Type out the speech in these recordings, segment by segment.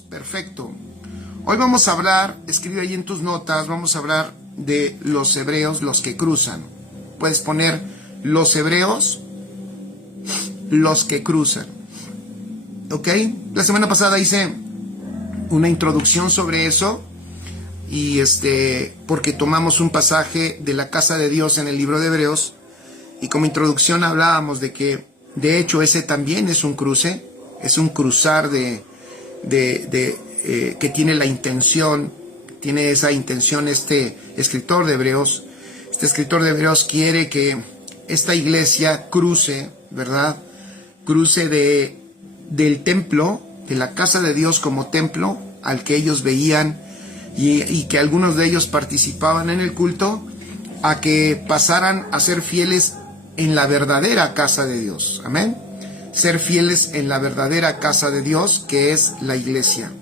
Hebreos. Perfecto. Hoy vamos a hablar, escribe ahí en tus notas, vamos a hablar de los hebreos, los que cruzan. Puedes poner los hebreos, los que cruzan. ¿Ok? La semana pasada hice una introducción sobre eso y porque tomamos un pasaje de la casa de Dios en el libro de Hebreos y como introducción hablábamos de que de hecho ese también es un cruce, es un cruzar que tiene la intención, tiene esa intención este escritor de Hebreos. Este escritor de Hebreos quiere que esta iglesia cruce, ¿verdad? Cruce del templo, de la casa de Dios como templo al que ellos veían y que algunos de ellos participaban en el culto, a que pasaran a ser fieles en la verdadera casa de Dios. Amén. Ser fieles en la verdadera casa de Dios, que es la iglesia.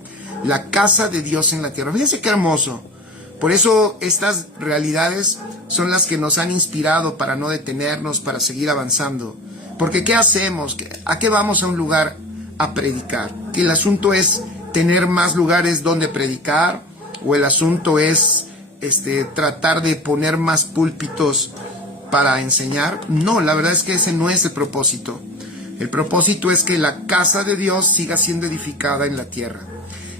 La casa de Dios en la tierra. Fíjense qué hermoso. Por eso estas realidades son las que nos han inspirado para no detenernos, para seguir avanzando. Porque ¿qué hacemos? ¿A qué vamos a un lugar a predicar? ¿Que el asunto es tener más lugares donde predicar? ¿O el asunto es tratar de poner más púlpitos para enseñar? No, la verdad es que ese no es el propósito. El propósito es que la casa de Dios siga siendo edificada en la tierra.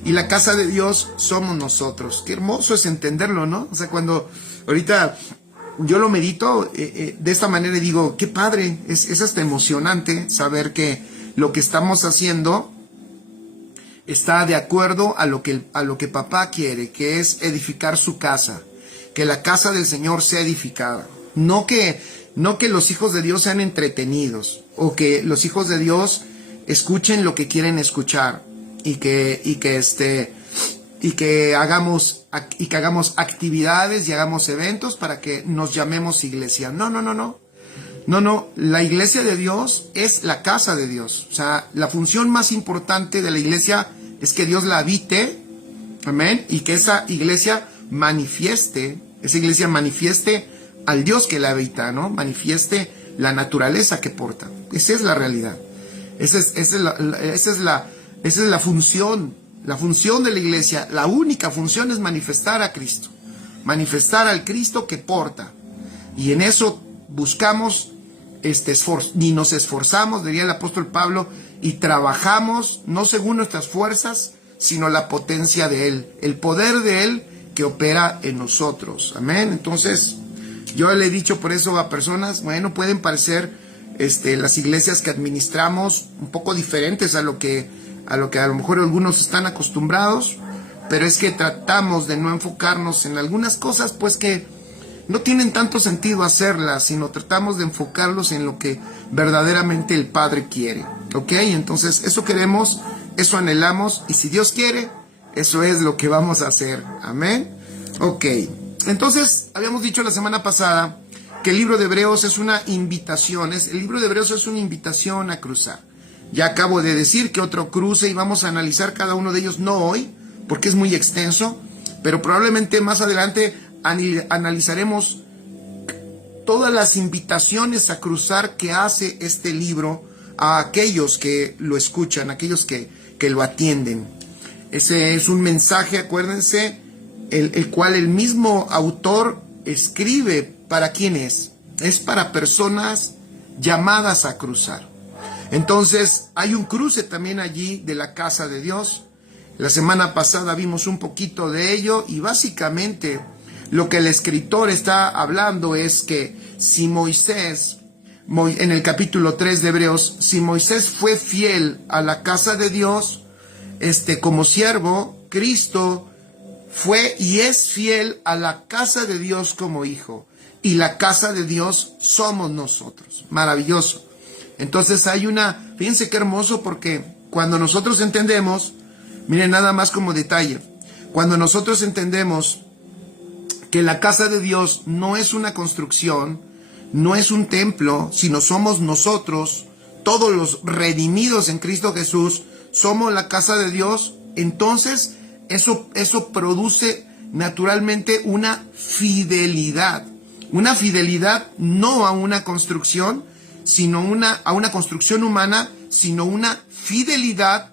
Y la casa de Dios somos nosotros. Qué hermoso es entenderlo, ¿no? O sea, cuando ahorita yo lo medito de esta manera y digo, qué padre, es hasta emocionante saber que lo que estamos haciendo está de acuerdo a lo que papá quiere, que es edificar su casa, que la casa del Señor sea edificada. No que los hijos de Dios sean entretenidos o que los hijos de Dios escuchen lo que quieren escuchar y que hagamos actividades y hagamos eventos para que nos llamemos iglesia. No, la iglesia de Dios es la casa de Dios. O sea, la función más importante de la iglesia es que Dios la habite, amén, y que esa iglesia manifieste al Dios que la habita, ¿no? Manifieste la naturaleza que porta. Esa es la realidad. Esa es la función. La función de la iglesia, la única función es manifestar a Cristo. Manifestar al Cristo que porta. Y en eso buscamos ni nos esforzamos, diría el apóstol Pablo, y trabajamos no según nuestras fuerzas, sino la potencia de Él, el poder de Él que opera en nosotros. Amén. Entonces, yo le he dicho por eso a personas, bueno, pueden parecer las iglesias que administramos un poco diferentes a lo que a lo mejor algunos están acostumbrados, pero es que tratamos de no enfocarnos en algunas cosas pues que no tienen tanto sentido hacerlas, sino tratamos de enfocarlos en lo que verdaderamente el Padre quiere, ¿ok? Entonces eso queremos, eso anhelamos, y si Dios quiere, eso es lo que vamos a hacer, amén. Ok, entonces habíamos dicho la semana pasada que el libro de Hebreos es una invitación, el libro de Hebreos es una invitación a cruzar. Ya acabo de decir que otro cruce y vamos a analizar cada uno de ellos, no hoy, porque es muy extenso, pero probablemente más adelante analizaremos todas las invitaciones a cruzar que hace este libro a aquellos que lo escuchan, a aquellos que lo atienden. Ese es un mensaje, acuérdense, el cual el mismo autor escribe. ¿Para quién es? Es para personas llamadas a cruzar. Entonces, hay un cruce también allí de la casa de Dios. La semana pasada vimos un poquito de ello y básicamente lo que el escritor está hablando es que si Moisés, en el capítulo 3 de Hebreos, si Moisés fue fiel a la casa de Dios, como siervo, Cristo fue y es fiel a la casa de Dios como hijo. Y la casa de Dios somos nosotros. Maravilloso. Entonces fíjense qué hermoso, porque cuando nosotros entendemos, miren nada más como detalle, cuando nosotros entendemos que la casa de Dios no es una construcción, no es un templo, sino somos nosotros, todos los redimidos en Cristo Jesús, somos la casa de Dios, entonces eso produce naturalmente una fidelidad no a una construcción, sino a una construcción humana, sino una fidelidad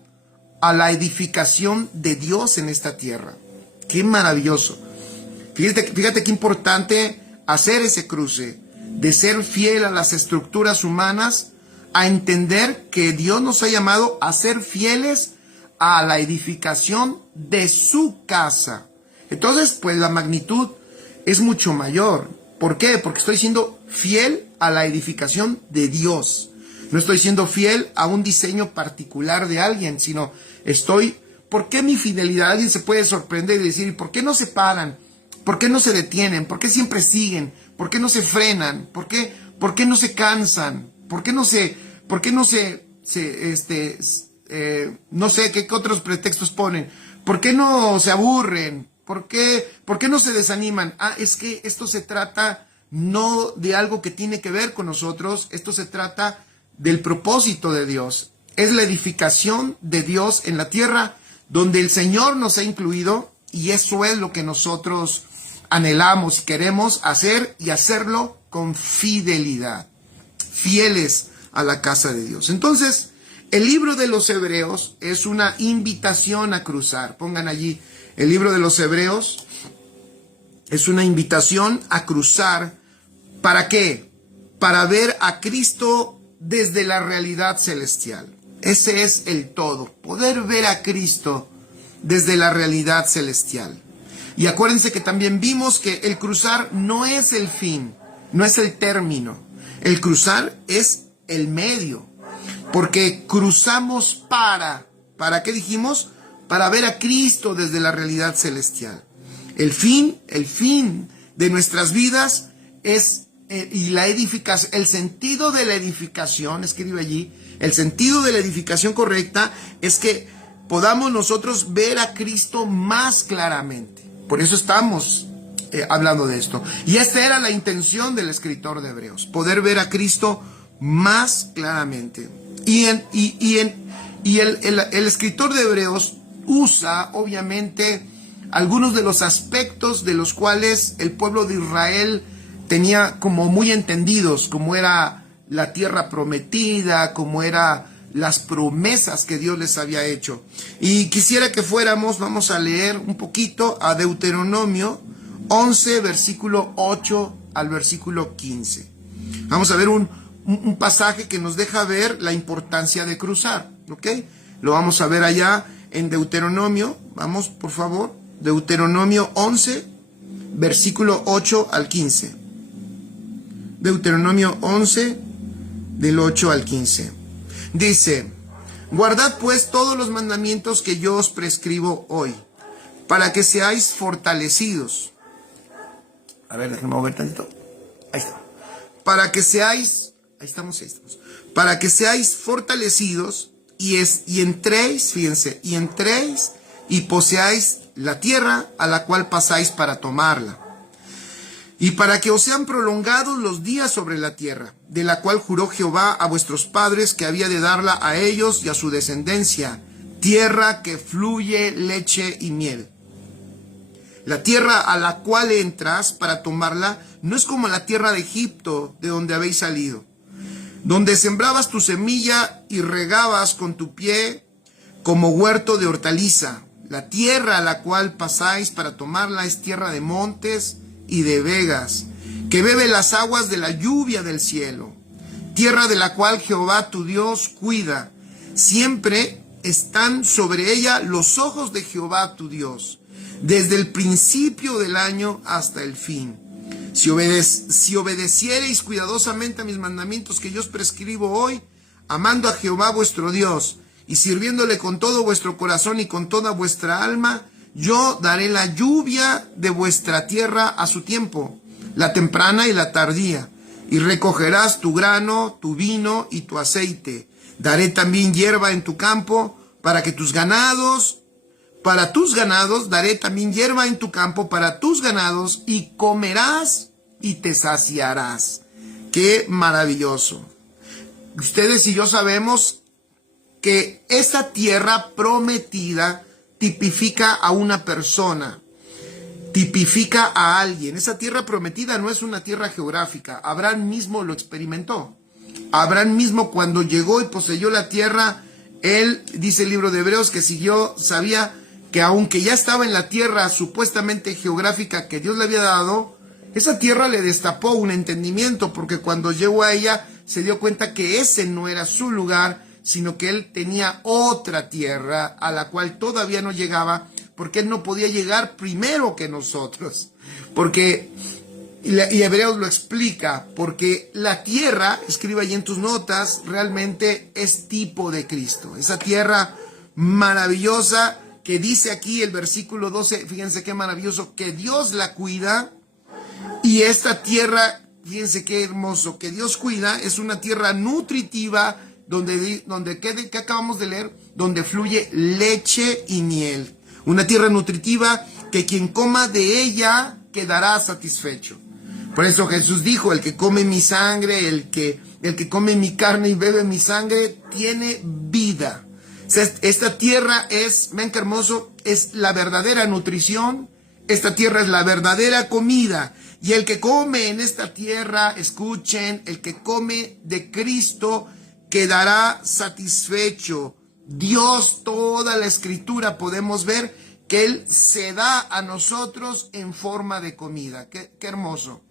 a la edificación de Dios en esta tierra. ¡Qué maravilloso! Fíjate qué importante hacer ese cruce, de ser fiel a las estructuras humanas, a entender que Dios nos ha llamado a ser fieles a la edificación de su casa. Entonces, pues la magnitud es mucho mayor. ¿Por qué? Porque estoy siendo fiel a la edificación de Dios. No estoy siendo fiel a un diseño particular de alguien, sino ¿por qué mi fidelidad? Alguien se puede sorprender y decir, ¿por qué no se paran? ¿Por qué no se detienen? ¿Por qué siempre siguen? ¿Por qué no se frenan? ¿Por qué no se cansan? ¿Por qué no no sé qué otros pretextos ponen? ¿Por qué no se aburren? ¿Por qué no se desaniman? Es que esto se trata no de algo que tiene que ver con nosotros, esto se trata del propósito de Dios. Es la edificación de Dios en la tierra, donde el Señor nos ha incluido, y eso es lo que nosotros anhelamos y queremos hacer, y hacerlo con fidelidad, fieles a la casa de Dios. Entonces, el libro de los Hebreos es una invitación a cruzar. Pongan allí, el libro de los Hebreos es una invitación a cruzar. ¿Para qué? Para ver a Cristo desde la realidad celestial. Ese es el todo, poder ver a Cristo desde la realidad celestial. Y acuérdense que también vimos que el cruzar no es el fin, no es el término. El cruzar es el medio, porque cruzamos ¿para qué dijimos? Para ver a Cristo desde la realidad celestial. El fin de nuestras vidas es y la edificación, el sentido de la edificación, escribe allí, el sentido de la edificación correcta es que podamos nosotros ver a Cristo más claramente. Por eso estamos hablando de esto. Y esta era la intención del escritor de Hebreos, poder ver a Cristo más claramente. Y el escritor de Hebreos usa, obviamente, algunos de los aspectos de los cuales el pueblo de Israel tenía como muy entendidos, como era la tierra prometida, como era las promesas que Dios les había hecho. Y quisiera que vamos a leer un poquito a Deuteronomio 11, versículo 8 al versículo 15. Vamos a ver un pasaje que nos deja ver la importancia de cruzar, ¿ok? Lo vamos a ver allá en Deuteronomio. Vamos, por favor, Deuteronomio 11, versículo 8 al 15. Deuteronomio 11, del 8 al 15. Dice: guardad pues todos los mandamientos que yo os prescribo hoy, para que seáis fortalecidos. A ver, déjenme mover tantito. Ahí está. Para que seáis, ahí estamos. Para que seáis fortalecidos y entréis, fíjense, y entréis y poseáis la tierra a la cual pasáis para tomarla. Y para que os sean prolongados los días sobre la tierra, de la cual juró Jehová a vuestros padres que había de darla a ellos y a su descendencia, tierra que fluye leche y miel. La tierra a la cual entras para tomarla no es como la tierra de Egipto, de donde habéis salido, donde sembrabas tu semilla y regabas con tu pie como huerto de hortaliza. La tierra a la cual pasáis para tomarla es tierra de montes y de vegas, que bebe las aguas de la lluvia del cielo, tierra de la cual Jehová tu Dios cuida. Siempre están sobre ella los ojos de Jehová tu Dios, desde el principio del año hasta el fin. Si obedeciereis cuidadosamente a mis mandamientos que yo os prescribo hoy, amando a Jehová vuestro Dios, y sirviéndole con todo vuestro corazón y con toda vuestra alma, yo daré la lluvia de vuestra tierra a su tiempo, la temprana y la tardía, y recogerás tu grano, tu vino y tu aceite. Daré también hierba en tu campo para tus ganados, daré también hierba en tu campo para tus ganados, y comerás y te saciarás. ¡Qué maravilloso! Ustedes y yo sabemos que esta tierra prometida tipifica a una persona, tipifica a alguien. Esa tierra prometida no es una tierra geográfica. Abraham mismo lo experimentó. Abraham mismo, cuando llegó y poseyó la tierra, Él, dice el libro de Hebreos, que sabía que aunque ya estaba en la tierra supuestamente geográfica que Dios le había dado, esa tierra le destapó un entendimiento, porque cuando llegó a ella se dio cuenta que ese no era su lugar, sino que él tenía otra tierra a la cual todavía no llegaba, porque él no podía llegar primero que nosotros. Porque, y Hebreos lo explica, porque la tierra, escribe ahí en tus notas, realmente es tipo de Cristo. Esa tierra maravillosa que dice aquí el versículo 12, fíjense qué maravilloso, que Dios la cuida. Y esta tierra, fíjense qué hermoso, que Dios cuida, es una tierra nutritiva, donde ¿qué acabamos de leer? Donde fluye leche y miel. Una tierra nutritiva que quien coma de ella quedará satisfecho. Por eso Jesús dijo, el que come mi sangre, el que come mi carne y bebe mi sangre, tiene vida. O sea, esta tierra es, ven qué hermoso, es la verdadera nutrición. Esta tierra es la verdadera comida. Y el que come en esta tierra, escuchen, el que come de Cristo quedará satisfecho. Dios, toda la escritura podemos ver que Él se da a nosotros en forma de comida. Qué hermoso,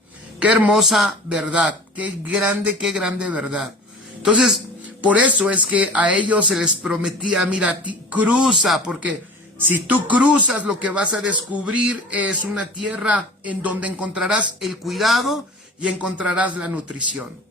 qué hermosa verdad, qué grande verdad. Entonces, por eso es que a ellos se les prometía, mira, cruza, porque si tú cruzas, lo que vas a descubrir es una tierra en donde encontrarás el cuidado y encontrarás la nutrición.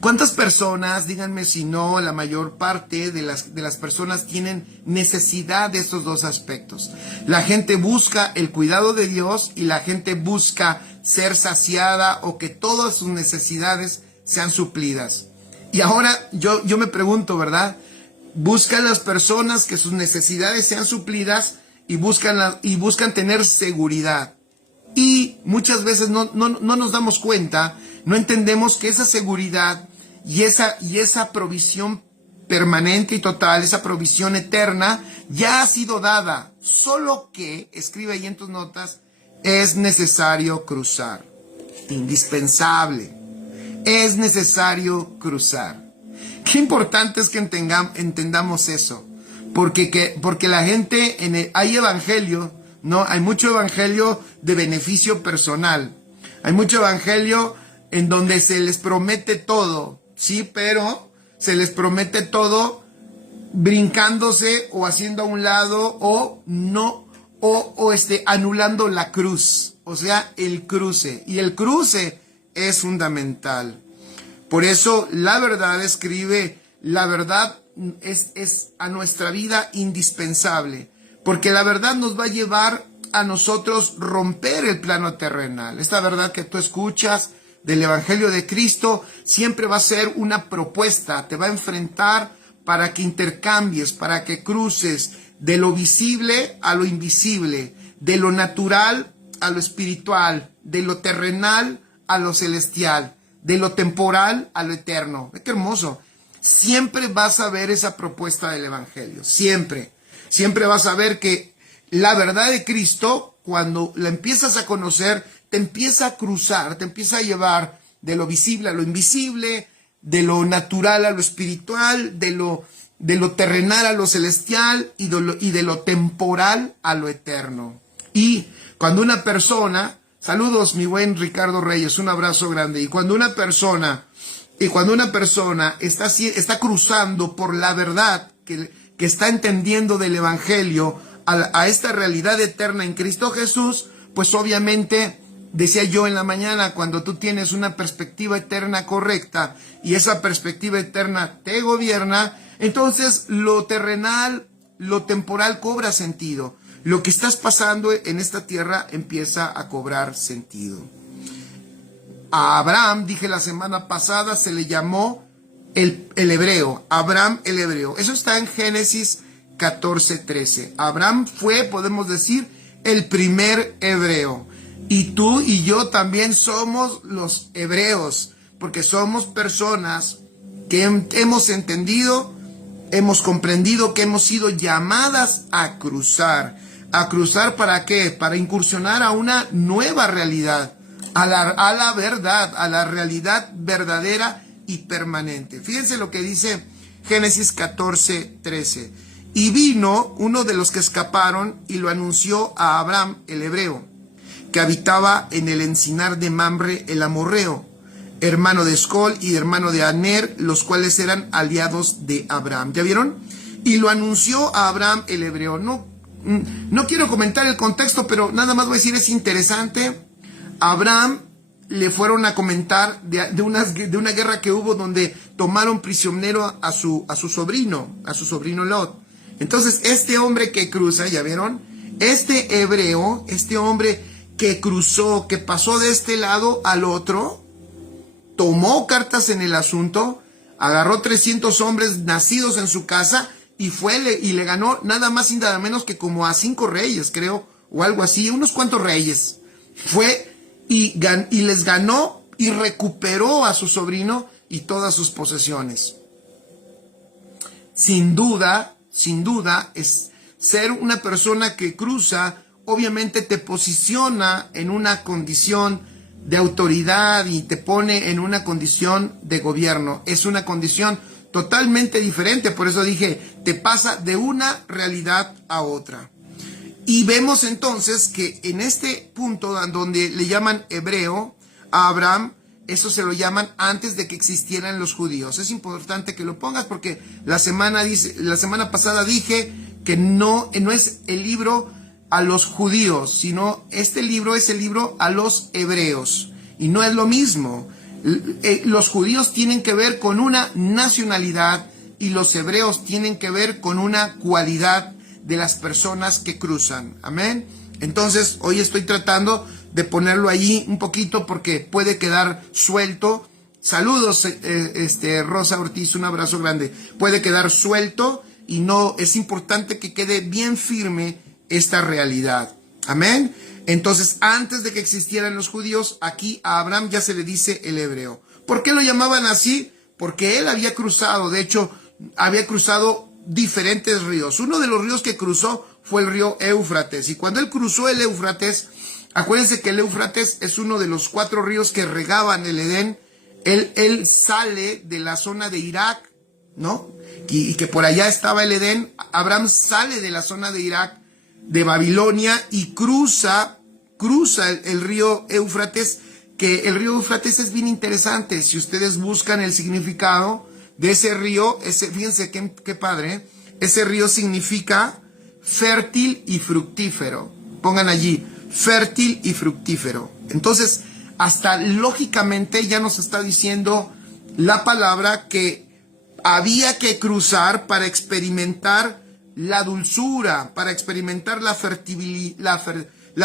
¿Cuántas personas, díganme si no, la mayor parte de las personas tienen necesidad de estos dos aspectos? La gente busca el cuidado de Dios y la gente busca ser saciada o que todas sus necesidades sean suplidas. Y ahora yo me pregunto, ¿verdad? Buscan las personas que sus necesidades sean suplidas y buscan tener seguridad. Y muchas veces no nos damos cuenta, no entendemos que esa seguridad y esa provisión permanente y total, esa provisión eterna, ya ha sido dada. Solo que, escribe ahí en tus notas, es necesario cruzar. Indispensable. Es necesario cruzar. Qué importante es que entendamos eso. Porque la gente, hay evangelio, ¿no? Hay mucho evangelio de beneficio personal. Hay mucho evangelio en donde se les promete todo, sí, pero se les promete todo brincándose o haciendo a un lado o no, anulando la cruz, o sea, el cruce. Y el cruce es fundamental. Por eso la verdad, escribe, la verdad es a nuestra vida indispensable, porque la verdad nos va a llevar a nosotros romper el plano terrenal. Esta verdad que tú escuchas del Evangelio de Cristo siempre va a ser una propuesta, te va a enfrentar para que intercambies, para que cruces de lo visible a lo invisible, de lo natural a lo espiritual, de lo terrenal a lo celestial, de lo temporal a lo eterno. ¡Qué hermoso! Siempre vas a ver esa propuesta del Evangelio, siempre. Siempre vas a ver que la verdad de Cristo, cuando la empiezas a conocer, te empieza a cruzar, te empieza a llevar de lo visible a lo invisible, de lo natural a lo espiritual, de lo terrenal a lo celestial y de lo temporal a lo eterno. Y cuando una persona, saludos mi buen Ricardo Reyes, un abrazo grande, y cuando una persona está cruzando por la verdad que está entendiendo del Evangelio a esta realidad eterna en Cristo Jesús, pues obviamente, decía yo en la mañana, cuando tú tienes una perspectiva eterna correcta y esa perspectiva eterna te gobierna, entonces lo terrenal, lo temporal cobra sentido. Lo que estás pasando en esta tierra empieza a cobrar sentido. A Abraham, dije la semana pasada, se le llamó el hebreo, Abraham el hebreo. Eso está en Génesis 14:13. Abraham fue, podemos decir, el primer hebreo. Y tú y yo también somos los hebreos, porque somos personas que hemos entendido, hemos comprendido que hemos sido llamadas a cruzar. ¿A cruzar para qué? Para incursionar a una nueva realidad, a la verdad, a la realidad verdadera y permanente. Fíjense lo que dice Génesis 14:13. Y vino uno de los que escaparon y lo anunció a Abraham, el hebreo, que habitaba en el encinar de Mamre, el amorreo, hermano de Escol y hermano de Aner, los cuales eran aliados de Abraham. ¿Ya vieron? Y lo anunció a Abraham, el hebreo. No quiero comentar el contexto, pero nada más voy a decir, es interesante. Abraham le fueron a comentar de una guerra que hubo donde tomaron prisionero a su sobrino Lot. Entonces, este hombre que cruza, ¿ya vieron? Este hebreo, este hombre que cruzó, que pasó de este lado al otro, tomó cartas en el asunto, agarró 300 hombres nacidos en su casa y le ganó nada más y nada menos que como a 5 reyes, creo, o algo así, unos cuantos reyes. Fue y les ganó y recuperó a su sobrino y todas sus posesiones. Sin duda, es ser una persona que cruza, obviamente te posiciona en una condición de autoridad y te pone en una condición de gobierno. Es una condición totalmente diferente, por eso dije, te pasa de una realidad a otra. Y vemos entonces que en este punto donde le llaman hebreo a Abraham, eso se lo llaman antes de que existieran los judíos. Es importante que lo pongas porque la semana pasada dije que no es el libro a los judíos, sino este libro es el libro a los hebreos. Y no es lo mismo. Los judíos tienen que ver con una nacionalidad y los hebreos tienen que ver con una cualidad de las personas que cruzan. Amén. Entonces, hoy estoy tratando de ponerlo allí un poquito porque puede quedar suelto. Saludos, Rosa Ortiz, un abrazo grande. Puede quedar suelto y no, es importante que quede bien firme esta realidad. Amén. Entonces, antes de que existieran los judíos, aquí a Abraham ya se le dice el hebreo. ¿Por qué lo llamaban así? Porque él había cruzado, de hecho, había cruzado diferentes ríos. Uno de los ríos que cruzó fue el río Éufrates. Y cuando él cruzó el Éufrates, acuérdense que el Éufrates es uno de los 4 ríos que regaban el Edén. Él sale de la zona de Irak, ¿no? Y que por allá estaba el Edén. Abraham sale de la zona de Irak, de Babilonia, y cruza el río Éufrates, que el río Éufrates es bien interesante. Si ustedes buscan el significado de ese río, fíjense qué padre, ese río significa fértil y fructífero. Pongan allí, fértil y fructífero. Entonces, hasta lógicamente ya nos está diciendo la palabra que había que cruzar para experimentar la dulzura, para experimentar la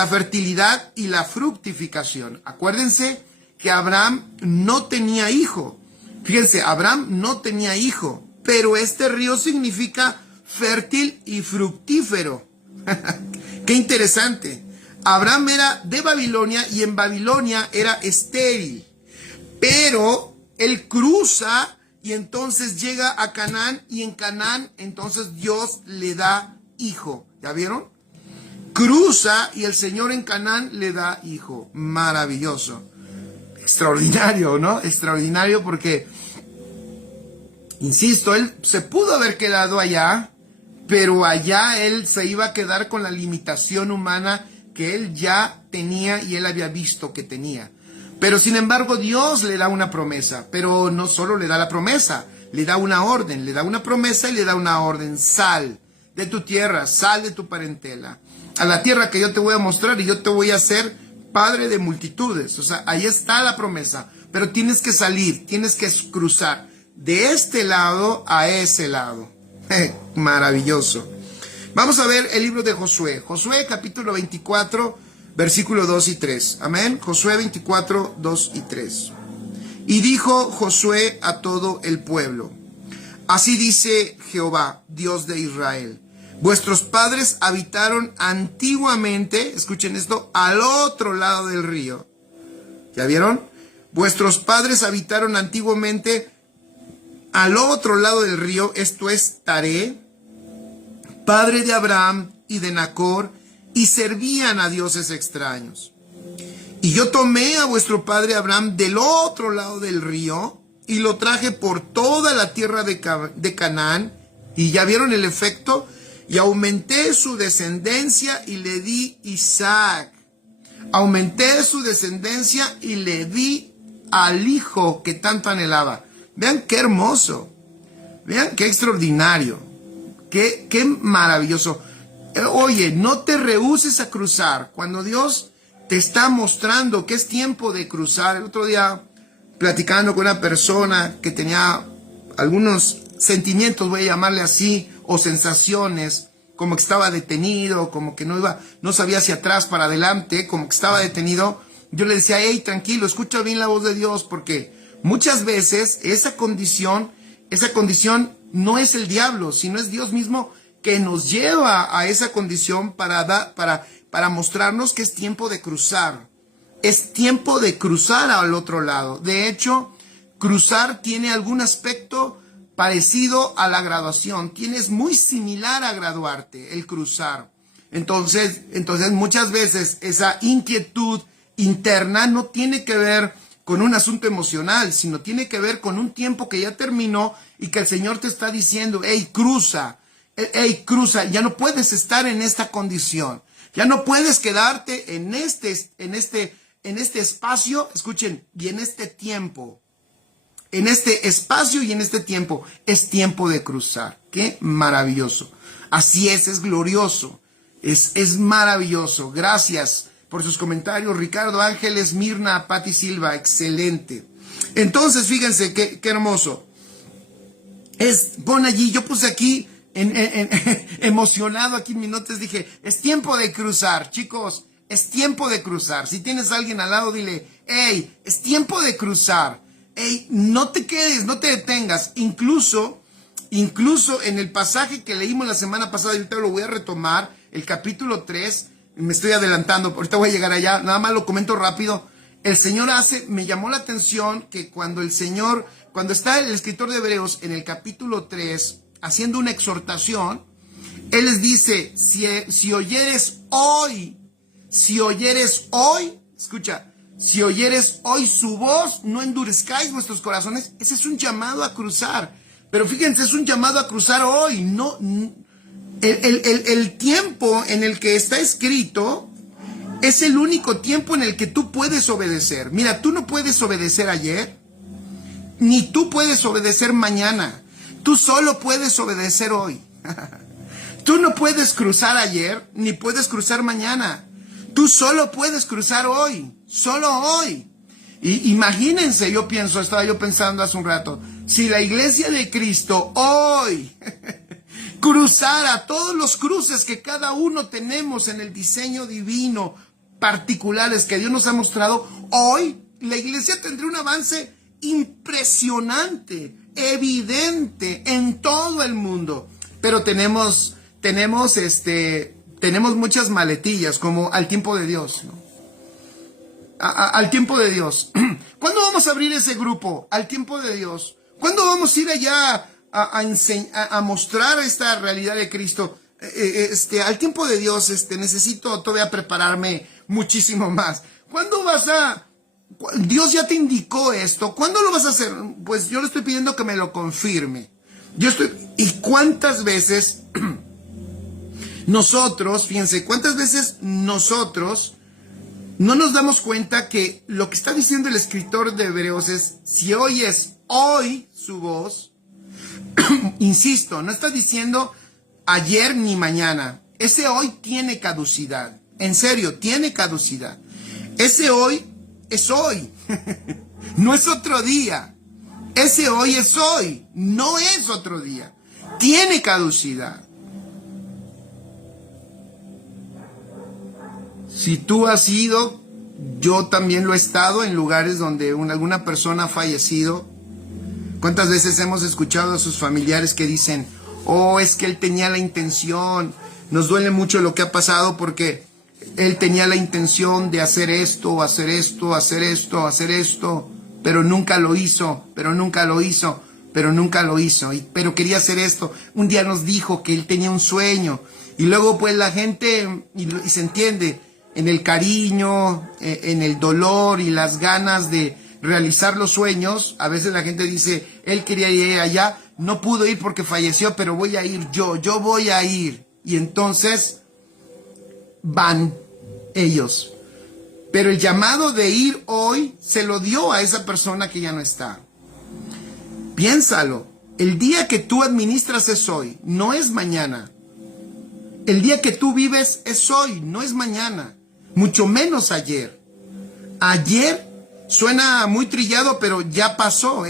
fertilidad y la fructificación. Acuérdense que Abraham no tenía hijo. Fíjense, Abraham no tenía hijo, pero este río significa fértil y fructífero. Qué interesante. Abraham era de Babilonia y en Babilonia era estéril, pero él cruza y entonces llega a Canaán, y en Canaán entonces Dios le da hijo. ¿Ya vieron? Cruza y el Señor en Canaán le da hijo. Maravilloso. Extraordinario, ¿no? Extraordinario porque, insisto, él se pudo haber quedado allá, pero allá él se iba a quedar con la limitación humana que él ya tenía y él había visto que tenía. Pero sin embargo Dios le da una promesa, pero no solo le da la promesa, le da una orden, le da una promesa y le da una orden. Sal de tu tierra, sal de tu parentela, a la tierra que yo te voy a mostrar y yo te voy a hacer padre de multitudes. O sea, ahí está la promesa, pero tienes que salir, tienes que cruzar de este lado a ese lado. Maravilloso. Vamos a ver el libro de Josué. Josué capítulo 24, versículo 2 y 3. Amén. Josué 24, 2 y 3. Y dijo Josué a todo el pueblo: así dice Jehová, Dios de Israel: vuestros padres habitaron antiguamente, escuchen esto, al otro lado del río. ¿Ya vieron? Vuestros padres habitaron antiguamente al otro lado del río, esto es Taré, padre de Abraham y de Nacor, y servían a dioses extraños. Y yo tomé a vuestro padre Abraham del otro lado del río, y lo traje por toda la tierra de Canaán, y ya vieron el efecto, y aumenté su descendencia y le di Isaac. Aumenté su descendencia y le di al hijo que tanto anhelaba. Vean qué hermoso, vean qué extraordinario, qué maravilloso. Oye, no te rehúses a cruzar. Cuando Dios te está mostrando que es tiempo de cruzar. El otro día, platicando con una persona que tenía algunos sentimientos, voy a llamarle así, o sensaciones, como que estaba detenido, como que no sabía hacia atrás para adelante, como que estaba detenido. Yo le decía, hey, tranquilo, escucha bien la voz de Dios, porque muchas veces esa condición no es el diablo, sino es Dios mismo que nos lleva a esa condición para mostrarnos que es tiempo de cruzar. Es tiempo de cruzar al otro lado. De hecho, cruzar tiene algún aspecto parecido a la graduación. Es muy similar a graduarte, el cruzar. Entonces muchas veces esa inquietud interna no tiene que ver con un asunto emocional, sino tiene que ver con un tiempo que ya terminó y que el Señor te está diciendo, hey, cruza, ya no puedes estar en esta condición, ya no puedes quedarte en este espacio, escuchen, y en este tiempo. En este espacio y en este tiempo es tiempo de cruzar. ¡Qué maravilloso! Así es glorioso, es maravilloso. Gracias por sus comentarios, Ricardo Ángeles, Mirna, Pati Silva, excelente. Entonces, fíjense qué hermoso. Pon allí, yo puse aquí, emocionado aquí en mis notas, dije, es tiempo de cruzar, chicos, es tiempo de cruzar. Si tienes a alguien al lado, dile, hey, es tiempo de cruzar. Hey, no te quedes, no te detengas. Incluso en el pasaje que leímos la semana pasada, ahorita lo voy a retomar, el capítulo 3, me estoy adelantando, ahorita voy a llegar allá, nada más lo comento rápido. El Señor me llamó la atención que cuando está el escritor de Hebreos en el capítulo 3 haciendo una exhortación, Él les dice, si oyeres hoy, escucha, si oyeres hoy su voz, no endurezcáis vuestros corazones. Ese es un llamado a cruzar. Pero fíjense, es un llamado a cruzar hoy. No, el tiempo en el que está escrito es el único tiempo en el que tú puedes obedecer. Mira, tú no puedes obedecer ayer, ni tú puedes obedecer mañana. Tú solo puedes obedecer hoy. Tú no puedes cruzar ayer, ni puedes cruzar mañana. Tú solo puedes cruzar hoy, solo hoy. Y imagínense, estaba yo pensando hace un rato, si la iglesia de Cristo hoy cruzara todos los cruces que cada uno tenemos en el diseño divino, particulares que Dios nos ha mostrado, hoy la iglesia tendría un avance impresionante, evidente en todo el mundo. Pero tenemos muchas maletillas, como al tiempo de Dios, ¿no? Al tiempo de Dios. ¿Cuándo vamos a abrir ese grupo? Al tiempo de Dios. ¿Cuándo vamos a ir allá a mostrar esta realidad de Cristo? Al tiempo de Dios, necesito todavía prepararme muchísimo más. ¿Cuándo Dios ya te indicó esto? ¿Cuándo lo vas a hacer? Pues yo le estoy pidiendo que me lo confirme. ¿Y cuántas veces nosotros, fíjense, cuántas veces nosotros no nos damos cuenta que lo que está diciendo el escritor de Hebreos es, si oyes hoy su voz, insisto, no está diciendo ayer ni mañana. Ese hoy tiene caducidad. En serio, tiene caducidad. Ese hoy es hoy. No es otro día. Ese hoy es hoy. No es otro día. Tiene caducidad. Si tú has ido, yo también lo he estado en lugares donde alguna persona ha fallecido. ¿Cuántas veces hemos escuchado a sus familiares que dicen, oh, es que él tenía la intención? Nos duele mucho lo que ha pasado porque él tenía la intención de hacer esto, hacer esto, hacer esto, hacer esto, pero nunca lo hizo, pero quería hacer esto. Un día nos dijo que él tenía un sueño y luego pues la gente, y se entiende, en el cariño, en el dolor y las ganas de realizar los sueños. A veces la gente dice, él quería ir allá, no pudo ir porque falleció, pero voy a ir yo voy a ir. Y entonces van ellos. Pero el llamado de ir hoy se lo dio a esa persona que ya no está. Piénsalo, el día que tú administras es hoy, no es mañana. El día que tú vives es hoy, no es mañana, mucho menos ayer. Ayer suena muy trillado, pero ya pasó.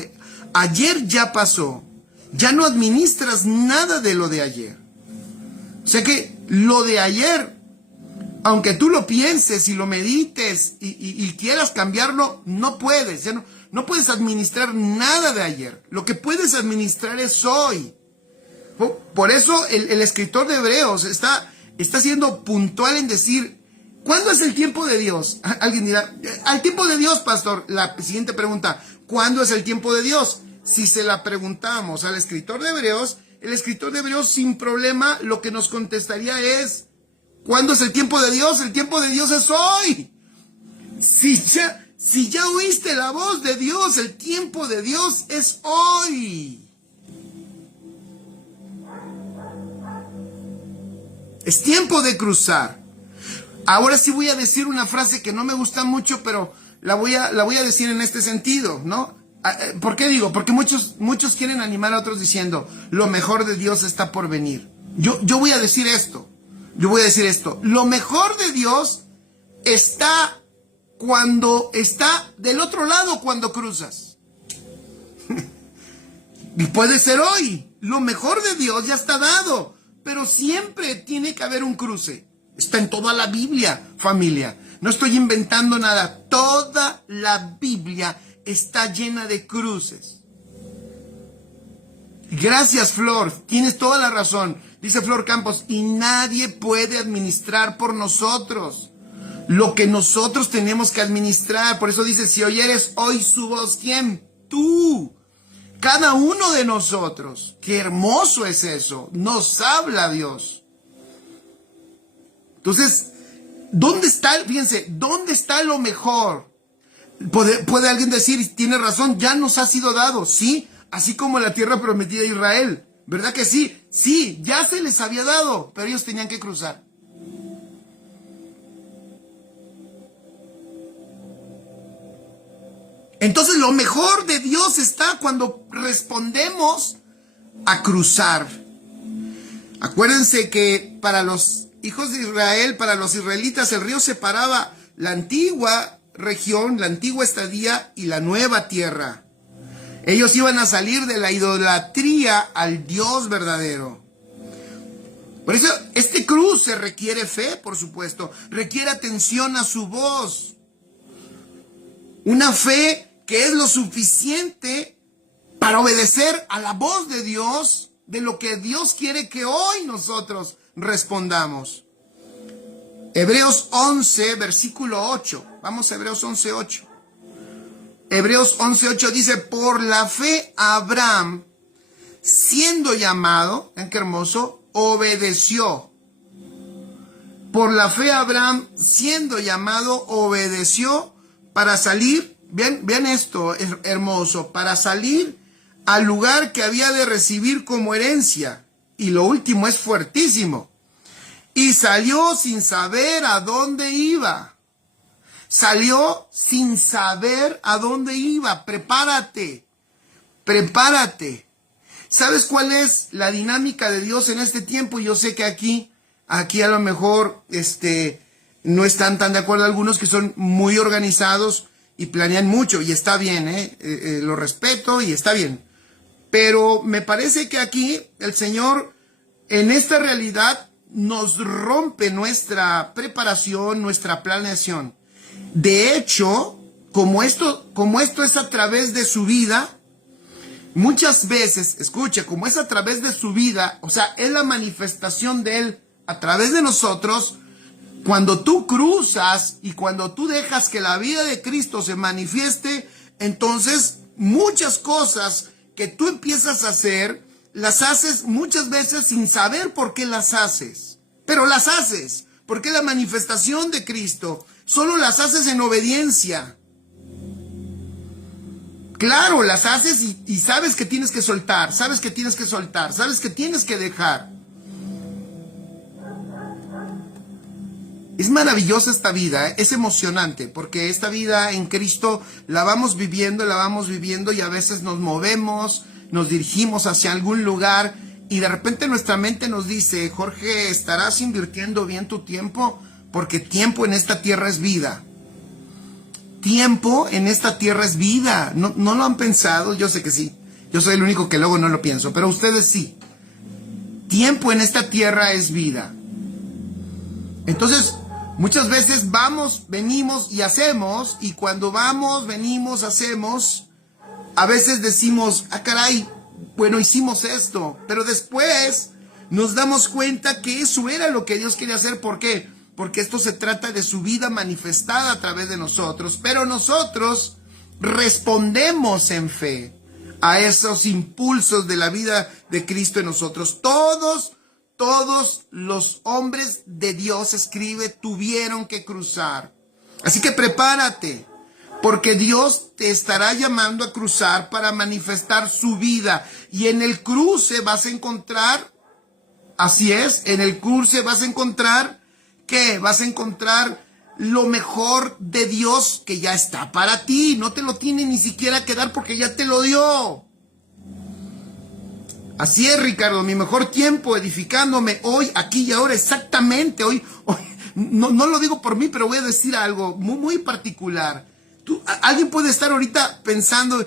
Ayer ya pasó. Ya no administras nada de lo de ayer. O sea que lo de ayer, aunque tú lo pienses y lo medites y quieras cambiarlo, no puedes. Ya no puedes administrar nada de ayer. Lo que puedes administrar es hoy. Por eso el escritor de Hebreos está siendo puntual en decir, ¿cuándo es el tiempo de Dios? Alguien dirá, al tiempo de Dios, pastor. La siguiente pregunta, ¿cuándo es el tiempo de Dios? Si se la preguntamos al escritor de Hebreos, el escritor de Hebreos sin problema lo que nos contestaría es, ¿cuándo es el tiempo de Dios? El tiempo de Dios es hoy. Si ya oíste la voz de Dios, el tiempo de Dios es hoy. Es tiempo de cruzar. Ahora sí voy a decir una frase que no me gusta mucho, pero la voy a decir en este sentido, ¿no? ¿Por qué digo? Porque muchos quieren animar a otros diciendo, lo mejor de Dios está por venir. Yo voy a decir esto. Lo mejor de Dios está cuando está del otro lado, cuando cruzas. Y puede ser hoy. Lo mejor de Dios ya está dado. Pero siempre tiene que haber un cruce. Está en toda la Biblia, familia. No estoy inventando nada. Toda la Biblia está llena de cruces. Gracias, Flor. Tienes toda la razón. Dice Flor Campos, y nadie puede administrar por nosotros lo que nosotros tenemos que administrar. Por eso dice, si oyeres hoy su voz, ¿quién? Tú. Cada uno de nosotros. Qué hermoso es eso. Nos habla Dios. Entonces, ¿dónde está? Fíjense, ¿dónde está lo mejor? Puede alguien decir, tiene razón, ya nos ha sido dado, sí, así como la tierra prometida a Israel. ¿Verdad que sí? Sí, ya se les había dado, pero ellos tenían que cruzar. Entonces lo mejor de Dios está cuando respondemos a cruzar. Acuérdense que para los hijos de Israel, para los israelitas, el río separaba la antigua región, la antigua estadía y la nueva tierra. Ellos iban a salir de la idolatría al Dios verdadero. Por eso este cruce requiere fe, por supuesto, requiere atención a su voz. Una fe que es lo suficiente para obedecer a la voz de Dios, de lo que Dios quiere que hoy nosotros respondamos. Hebreos 11, versículo 8. Vamos a Hebreos 11, 8. Hebreos 11, 8 dice, por la fe Abraham, siendo llamado, ¿ven qué hermoso? Obedeció. Por la fe Abraham, siendo llamado, obedeció para salir, vean esto hermoso, para salir al lugar que había de recibir como herencia. Y lo último es fuertísimo. Y salió sin saber a dónde iba. Salió sin saber a dónde iba. Prepárate. Prepárate. ¿Sabes cuál es la dinámica de Dios en este tiempo? Yo sé que aquí a lo mejor no están tan de acuerdo algunos que son muy organizados y planean mucho. Y está bien, lo respeto y está bien. Pero me parece que aquí el Señor en esta realidad nos rompe nuestra preparación, nuestra planeación. De hecho, como esto es a través de su vida, muchas veces, escuche, como es a través de su vida, o sea, es la manifestación de Él a través de nosotros, cuando tú cruzas y cuando tú dejas que la vida de Cristo se manifieste, entonces muchas cosas que tú empiezas a hacer, las haces muchas veces sin saber por qué las haces, pero las haces, porque la manifestación de Cristo, solo las haces en obediencia. Claro, las haces y sabes que tienes que soltar, sabes que tienes que soltar, sabes que tienes que dejar. Es maravillosa esta vida, es emocionante, porque esta vida en Cristo la vamos viviendo y a veces nos movemos, nos dirigimos hacia algún lugar y de repente nuestra mente nos dice: Jorge, ¿estarás invirtiendo bien tu tiempo? Porque tiempo en esta tierra es vida. Tiempo en esta tierra es vida. ¿No lo han pensado? Yo sé que sí. Yo soy el único que luego no lo pienso, pero ustedes sí. Tiempo en esta tierra es vida. Entonces, muchas veces vamos, venimos y hacemos, y cuando vamos, venimos, hacemos, a veces decimos: ah, caray, bueno, hicimos esto, pero después nos damos cuenta que eso era lo que Dios quería hacer. ¿Por qué? Porque esto se trata de su vida manifestada a través de nosotros, pero nosotros respondemos en fe a esos impulsos de la vida de Cristo en nosotros. Todos los hombres de Dios, escribe, tuvieron que cruzar. Así que prepárate, porque Dios te estará llamando a cruzar para manifestar su vida. Y en el cruce vas a encontrar, así es, en el cruce vas a encontrar, ¿qué? Vas a encontrar lo mejor de Dios que ya está para ti. No te lo tiene ni siquiera que dar porque ya te lo dio. Así es, Ricardo, mi mejor tiempo edificándome hoy, aquí y ahora, exactamente, hoy no lo digo por mí, pero voy a decir algo muy particular. Alguien puede estar ahorita pensando,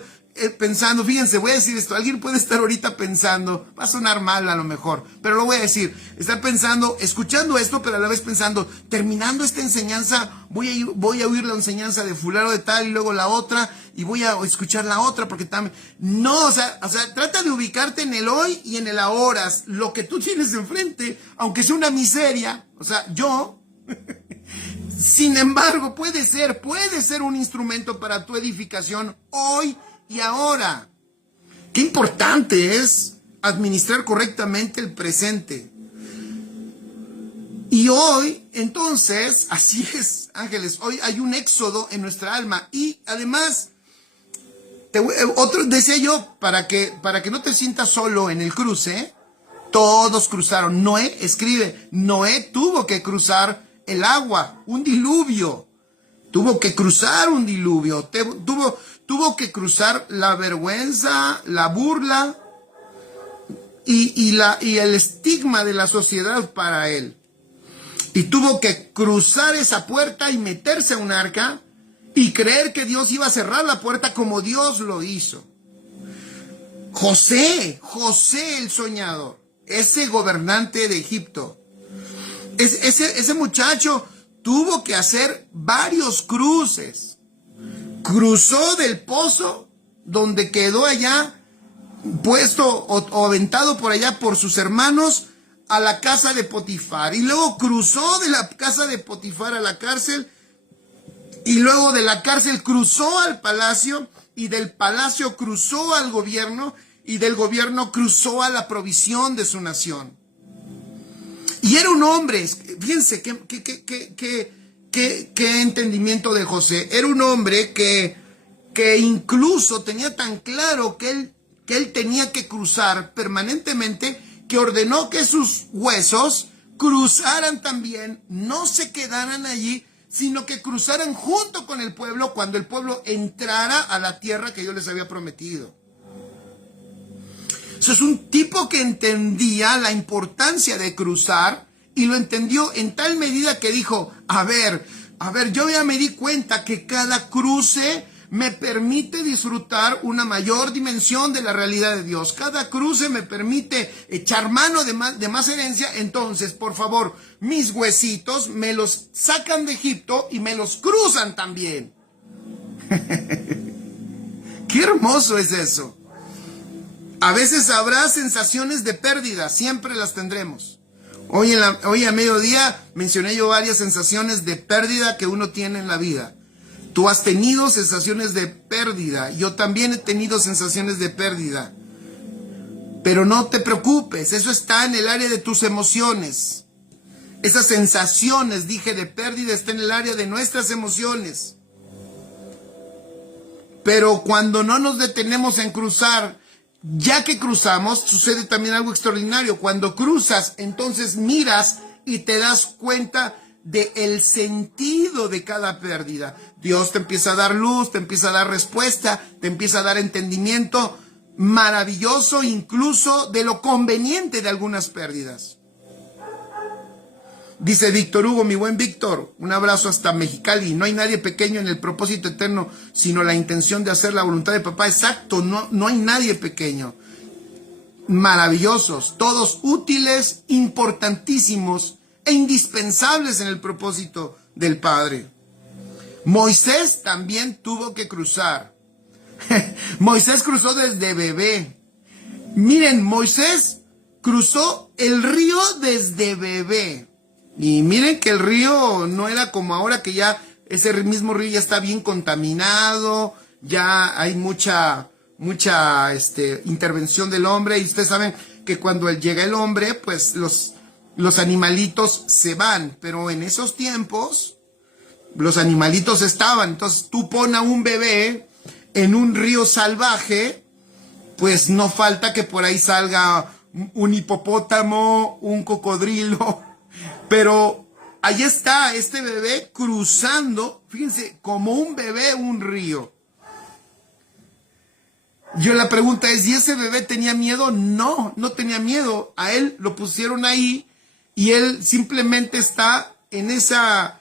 fíjense, voy a decir esto, alguien puede estar ahorita pensando, va a sonar mal a lo mejor, pero lo voy a decir, estar pensando, escuchando esto, pero a la vez pensando, terminando esta enseñanza, voy a oír la enseñanza de fulano de tal y luego la otra, y voy a escuchar la otra, porque también, no, o sea, trata de ubicarte en el hoy y en el ahora, lo que tú tienes enfrente, aunque sea una miseria, o sea, yo... Sin embargo, puede ser un instrumento para tu edificación hoy y ahora. Qué importante es administrar correctamente el presente. Y hoy, entonces, así es, ángeles, hoy hay un éxodo en nuestra alma. Y además, otro decía yo, para que no te sientas solo en el cruce, todos cruzaron. Noé, escribe, Noé tuvo que cruzar el agua, un diluvio. Tuvo que cruzar un diluvio. Tuvo que cruzar la vergüenza, la burla y el estigma de la sociedad para él. Y tuvo que cruzar esa puerta y meterse a un arca y creer que Dios iba a cerrar la puerta como Dios lo hizo. José el soñador, ese gobernante de Egipto, ese muchacho tuvo que hacer varios cruces. Cruzó del pozo donde quedó allá puesto o aventado por allá por sus hermanos a la casa de Potifar. Y luego cruzó de la casa de Potifar a la cárcel. Y luego de la cárcel cruzó al palacio. Y del palacio cruzó al gobierno. Y del gobierno cruzó a la provisión de su nación. Y era un hombre, fíjense qué entendimiento de José. Era un hombre que incluso tenía tan claro que él tenía que cruzar permanentemente, que ordenó que sus huesos cruzaran también, no se quedaran allí, sino que cruzaran junto con el pueblo cuando el pueblo entrara a la tierra que Dios les había prometido. Eso es un tipo que entendía la importancia de cruzar y lo entendió en tal medida que dijo: a ver, yo ya me di cuenta que cada cruce me permite disfrutar una mayor dimensión de la realidad de Dios. Cada cruce me permite echar mano de más herencia. Entonces, por favor, mis huesitos me los sacan de Egipto y me los cruzan también. Qué hermoso es eso. A veces habrá sensaciones de pérdida, siempre las tendremos. Hoy a mediodía mencioné yo varias sensaciones de pérdida que uno tiene en la vida. Tú has tenido sensaciones de pérdida, yo también he tenido sensaciones de pérdida. Pero no te preocupes, eso está en el área de tus emociones. Esas sensaciones, dije, de pérdida, está en el área de nuestras emociones. Pero cuando no nos detenemos en cruzar, ya que cruzamos, sucede también algo extraordinario. Cuando cruzas, entonces miras y te das cuenta del sentido de cada pérdida. Dios te empieza a dar luz, te empieza a dar respuesta, te empieza a dar entendimiento maravilloso, incluso de lo conveniente de algunas pérdidas. Dice Víctor Hugo, mi buen Víctor, un abrazo hasta Mexicali. No hay nadie pequeño en el propósito eterno, sino la intención de hacer la voluntad de papá. Exacto, no hay nadie pequeño. Maravillosos, todos útiles, importantísimos e indispensables en el propósito del Padre. Moisés también tuvo que cruzar. Moisés cruzó desde bebé. Miren, Moisés cruzó el río desde bebé. Y miren que el río no era como ahora, que ya ese mismo río ya está bien contaminado, ya hay mucha intervención del hombre. Y ustedes saben que cuando llega el hombre, pues los animalitos se van. Pero en esos tiempos, los animalitos estaban. Entonces tú pon a un bebé en un río salvaje, pues no falta que por ahí salga un hipopótamo, un cocodrilo. Pero ahí está este bebé cruzando, fíjense, como un bebé un río. Yo la pregunta es, ¿y ese bebé tenía miedo? No tenía miedo. A él lo pusieron ahí y él simplemente está en esa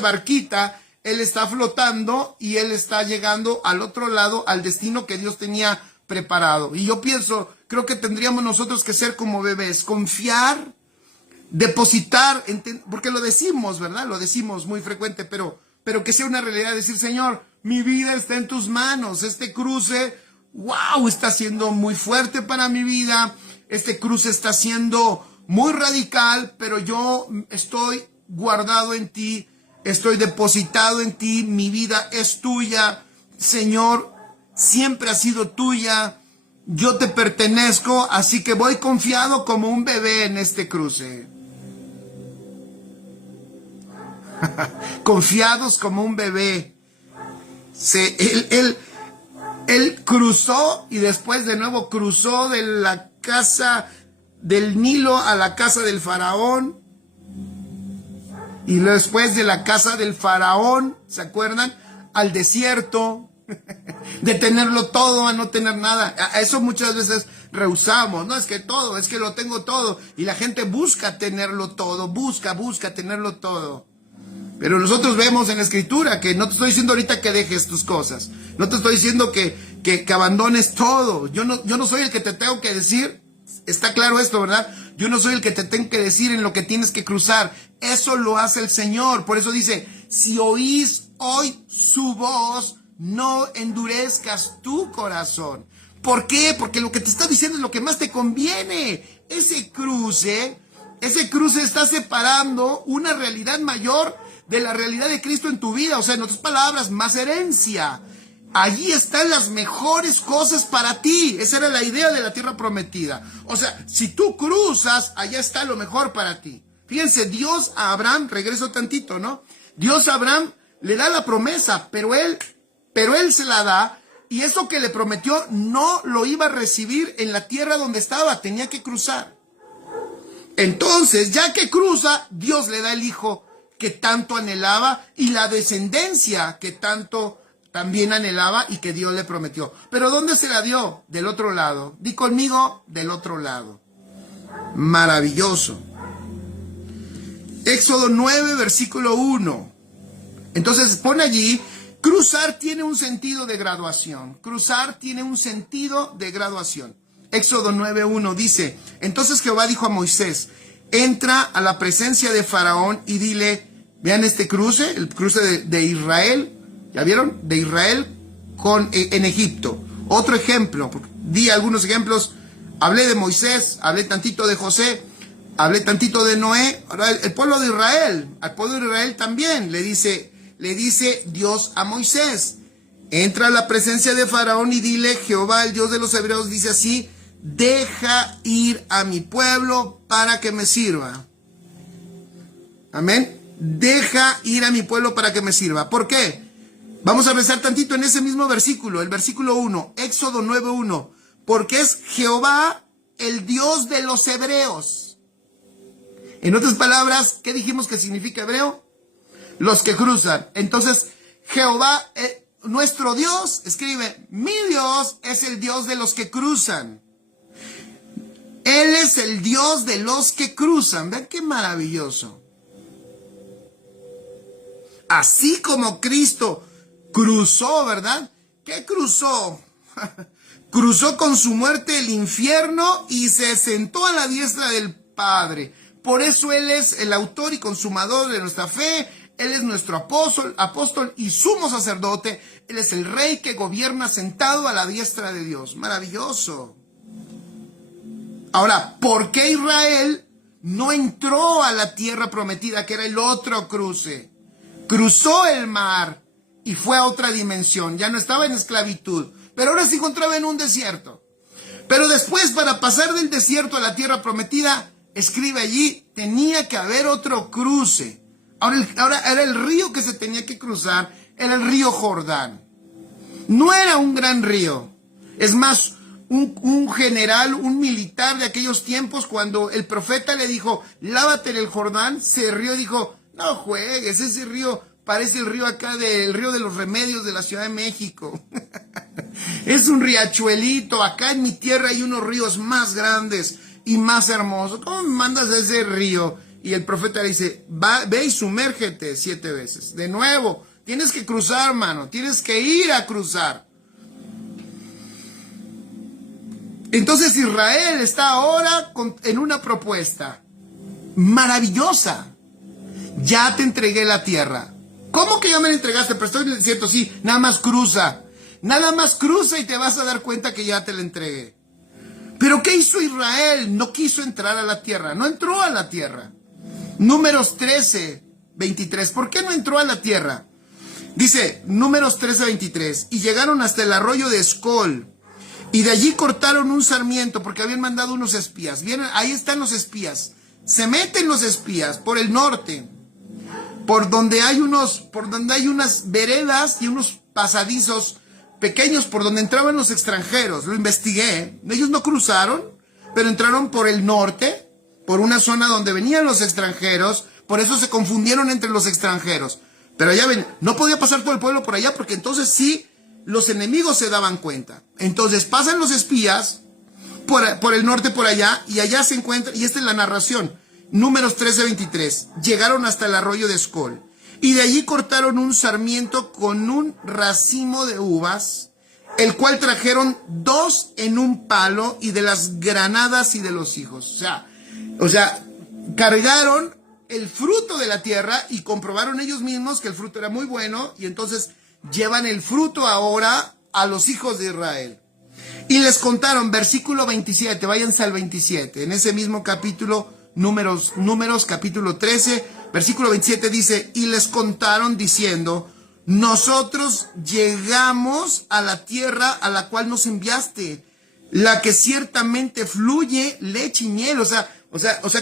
barquita. Él está flotando y él está llegando al otro lado, al destino que Dios tenía preparado. Y yo pienso, creo que tendríamos nosotros que ser como bebés, confiar, depositar, porque lo decimos, ¿verdad? Lo decimos muy frecuente, pero que sea una realidad, decir, Señor, mi vida está en tus manos. Este cruce, wow, está siendo muy fuerte para mi vida. Este cruce está siendo muy radical, pero yo estoy guardado en ti, estoy depositado en ti, mi vida es tuya, Señor, siempre ha sido tuya, yo te pertenezco, así que voy confiado como un bebé en este cruce. Confiados como un bebé. Él cruzó y después de nuevo cruzó de la casa del Nilo a la casa del faraón. Y después de la casa del faraón, ¿se acuerdan? Al desierto, de tenerlo todo a no tener nada. A eso muchas veces rehusamos. No es que todo, es que lo tengo todo. Y la gente busca tenerlo todo, busca tenerlo todo. Pero nosotros vemos en la Escritura que no te estoy diciendo ahorita que dejes tus cosas. No te estoy diciendo que abandones todo. Yo no soy el que te tengo que decir. Está claro esto, ¿verdad? Yo no soy el que te tengo que decir en lo que tienes que cruzar. Eso lo hace el Señor. Por eso dice, si oís hoy su voz, no endurezcas tu corazón. ¿Por qué? Porque lo que te está diciendo es lo que más te conviene. Ese cruce está separando una realidad mayor de la realidad de Cristo en tu vida. O sea, en otras palabras, más herencia. Allí están las mejores cosas para ti. Esa era la idea de la tierra prometida. O sea, si tú cruzas, allá está lo mejor para ti. Fíjense, Dios a Abraham, regreso tantito, ¿no? Dios a Abraham le da la promesa, pero él se la da, y eso que le prometió no lo iba a recibir en la tierra donde estaba, tenía que cruzar. Entonces, ya que cruza, Dios le da el hijo que tanto anhelaba y la descendencia que tanto también anhelaba y que Dios le prometió. ¿Pero dónde se la dio? Del otro lado. Di conmigo, del otro lado. Maravilloso. Éxodo 9, versículo 1. Entonces pone allí, cruzar tiene un sentido de graduación. Cruzar tiene un sentido de graduación. Éxodo 9:1 dice, entonces Jehová dijo a Moisés, entra a la presencia de Faraón y dile, vean este cruce, el cruce de Israel, ¿ya vieron? De Israel en Egipto. Otro ejemplo, di algunos ejemplos, hablé de Moisés, hablé tantito de José, hablé tantito de Noé. Ahora el pueblo de Israel, al pueblo de Israel también le dice Dios a Moisés, entra a la presencia de Faraón y dile, Jehová, el Dios de los hebreos, dice así, deja ir a mi pueblo para que me sirva. Amén. Deja ir a mi pueblo para que me sirva. ¿Por qué? Vamos a rezar tantito en ese mismo versículo, el versículo 1, Éxodo 9:1, porque es Jehová el Dios de los hebreos. En otras palabras, ¿qué dijimos que significa hebreo? Los que cruzan. Entonces, Jehová, nuestro Dios, escribe, mi Dios es el Dios de los que cruzan. Él es el Dios de los que cruzan. Vean qué maravilloso. Así como Cristo cruzó, ¿verdad? ¿Qué cruzó? Cruzó con su muerte el infierno y se sentó a la diestra del Padre. Por eso Él es el autor y consumador de nuestra fe. Él es nuestro apóstol y sumo sacerdote. Él es el rey que gobierna sentado a la diestra de Dios. Maravilloso. Ahora, ¿por qué Israel no entró a la tierra prometida, que era el otro cruce? Cruzó el mar y fue a otra dimensión. Ya no estaba en esclavitud, pero ahora se encontraba en un desierto. Pero después, para pasar del desierto a la tierra prometida, escribe allí, tenía que haber otro cruce. Ahora era el río que se tenía que cruzar, era el río Jordán. No era un gran río. Es más, un general, un militar de aquellos tiempos, cuando el profeta le dijo, lávate en el Jordán, se rió y dijo, no juegues, ese río parece el río acá del río de los Remedios de la Ciudad de México. Es un riachuelito, acá en mi tierra hay unos ríos más grandes y más hermosos. ¿Cómo me mandas a ese río? Y el profeta le dice, ve y sumérgete 7 veces. De nuevo, tienes que cruzar, mano, tienes que ir a cruzar. Entonces Israel está ahora en una propuesta maravillosa. Ya te entregué la tierra. ¿Cómo que ya me la entregaste? Pero estoy en el desierto, sí, nada más cruza. Nada más cruza y te vas a dar cuenta que ya te la entregué. Pero ¿qué hizo Israel? No quiso entrar a la tierra, no entró a la tierra. Números 13:23. ¿Por qué no entró a la tierra? Dice, Números 13:23. Y llegaron hasta el arroyo de Escol. Y de allí cortaron un sarmiento porque habían mandado unos espías. Vienen, ahí están los espías. Se meten los espías por el norte, por donde hay unas veredas y unos pasadizos pequeños por donde entraban los extranjeros. Lo investigué. Ellos no cruzaron, pero entraron por el norte, por una zona donde venían los extranjeros. Por eso se confundieron entre los extranjeros. Pero allá ven, no podía pasar todo el pueblo por allá porque entonces sí los enemigos se daban cuenta. Entonces pasan los espías por el norte, por allá, y allá se encuentran, y esta es la narración, Números 13:23, llegaron hasta el arroyo de Escol, y de allí cortaron un sarmiento con un racimo de uvas, el cual trajeron 2 en un palo, y de las granadas y de los hijos. O sea, cargaron el fruto de la tierra y comprobaron ellos mismos que el fruto era muy bueno, y entonces llevan el fruto ahora a los hijos de Israel. Y les contaron, versículo 27, váyanse al 27, en ese mismo capítulo, Números capítulo 13, versículo 27 dice, y les contaron diciendo, nosotros llegamos a la tierra a la cual nos enviaste, la que ciertamente fluye leche y miel. O sea,